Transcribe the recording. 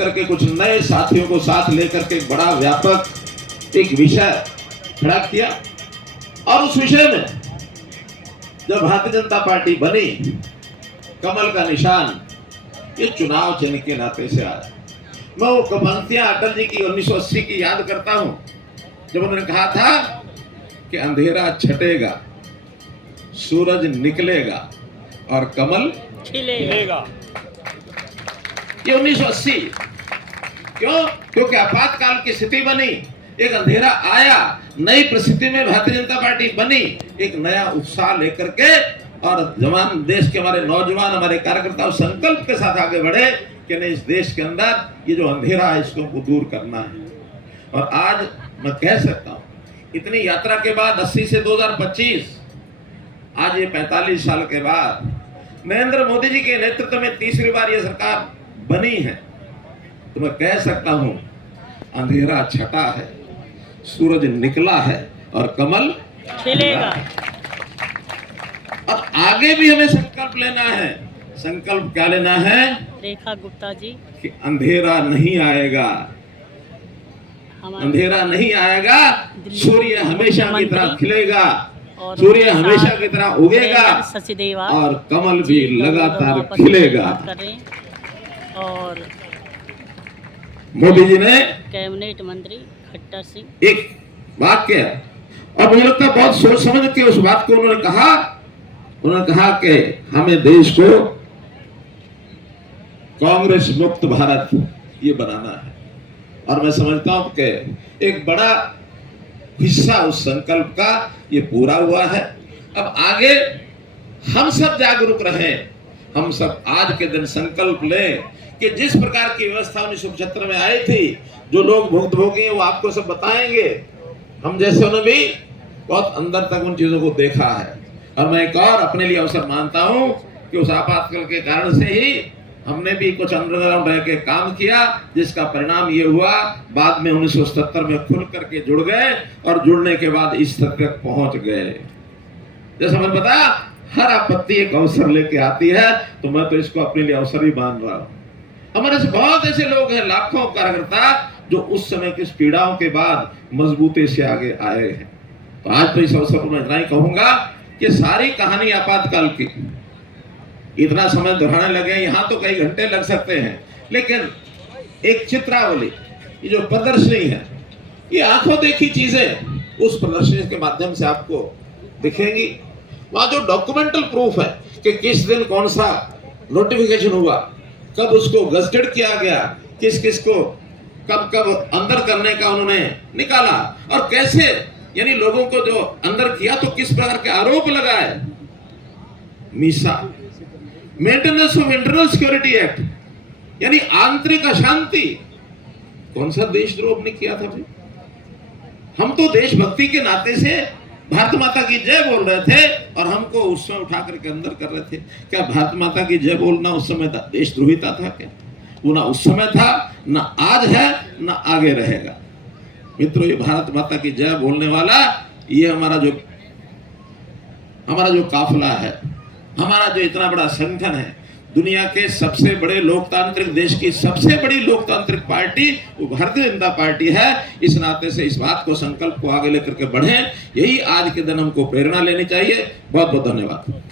करके कुछ नए साथियों को साथ लेकर के एक बड़ा व्यापक एक विषय खड़ा किया। और उस विषय में जब भारतीय जनता पार्टी बनी, कमल का निशान ये चुनाव चिन्ह के नाते से आया। मैं वो पंक्तियां अटल जी की 1980 की याद करता हूं, जब उन्होंने कहा था कि अंधेरा छटेगा, सूरज निकलेगा और कमल खिलेगा। ये 1980। क्यों? क्योंकि आपातकाल की स्थिति बनी, एक अंधेरा आया, नई परिस्थिति में भारतीय जनता पार्टी बनी, एक नया उत्साह लेकर के, और जवान देश के हमारे नौजवान, हमारे कार्यकर्ता संकल्प के साथ आगे बढ़े कि नहीं, इस देश के अंदर ये जो अंधेरा है इसको हमको दूर करना है। और आज मैं कह सकता हूं, इतनी यात्रा के बाद 80 से 2025, आज ये 45 साल के बाद नरेंद्र मोदी जी के नेतृत्व में तीसरी बार ये सरकार बनी है, तो मैं कह सकता हूं अंधेरा छटा है, सूरज निकला है और कमल खिलेगा। अब आगे भी हमें संकल्प लेना है। संकल्प क्या लेना है? रेखा गुप्ता जी, कि अंधेरा नहीं आएगा, अंधेरा नहीं आएगा, सूर्य हमेशा की तरह खिलेगा, सूर्य हमेशा की तरह उगेगा सचदेवा और कमल भी लगातार खिलेगा। और मोदी जी ने कैबिनेट मंत्री खट्टर सिंह एक वाक्य, और मुझे लगता है बहुत सोच समझ के उस बात को उन्होंने कहा कि हमें देश को कांग्रेस मुक्त भारत ये बनाना है। और मैं समझता हूं कि एक बड़ा हिस्सा उस संकल्प का ये पूरा हुआ है। अब आगे हम सब जागरूक रहें, हम सब आज के दिन संकल्प लें कि जिस प्रकार की व्यवस्था 1975 में आई थी, जो लोग भुक्तभोगी हैं वो आपको सब बताएंगे, हम जैसे ने भी बहुत अंदर तक उन चीजों को देखा है। और मैं एक और अपने लिए अवसर मानता हूं कि उस आपातकाल के कारण से ही हमने भी कुछ अंडरग्राउंड रह के काम किया, जिसका परिणाम ये हुआ, बाद में 1977 में खुल करके जुड़ गए और जुड़ने के बाद इस तक पहुंच गए। जैसा मैंने बताया, हर आपत्ति एक अवसर लेके आती है, तो मैं तो इसको अपने लिए अवसर ही मान रहा हूं। हमारे से बहुत ऐसे लोग हैं, लाखों कार्यकर्ता, जो उस समय की पीड़ाओं के बाद मजबूती से आगे आए हैं। तो आज तो इस अवसर पर मैं इतना ही कहूंगा कि सारी कहानी आपातकाल की, इतना समय दोहराने लगे, यहां तो कई घंटे लग सकते हैं, लेकिन एक चित्रावली, ये जो प्रदर्शनी है, ये आंखों देखी चीजें उस प्रदर्शनी के माध्यम से आपको दिखेंगी। वहां जो डॉक्यूमेंटल प्रूफ है कि किस दिन कौन सा नोटिफिकेशन हुआ, कब उसको गजटेड किया गया, किस किस को कब कब अंदर करने का उन्होंने निकाला, और कैसे, यानी लोगों को जो अंदर किया तो किस प्रकार के आरोप लगाए। Misa, maintenance of internal security act, यानी आंतरिक अशांति, कौन सा देशद्रोह हमने किया था भाई? हम तो देशभक्ति के नाते से भारत माता की जय बोल रहे थे, और हमको उस समय उठा करके अंदर कर रहे थे। क्या भारत माता की जय बोलना उस समय देशद्रोहिता था क्या? वो ना उस समय था, ना आज है, ना आगे रहेगा। मित्रों, ये भारत माता की जय बोलने वाला, ये हमारा जो काफिला है, हमारा जो इतना बड़ा संगठन है, दुनिया के सबसे बड़े लोकतांत्रिक देश की सबसे बड़ी लोकतांत्रिक पार्टी वो भारतीय जनता पार्टी है। इस नाते से इस बात को, संकल्प को आगे लेकर के बढ़ें, यही आज के दिन हमको प्रेरणा लेनी चाहिए। बहुत बहुत धन्यवाद।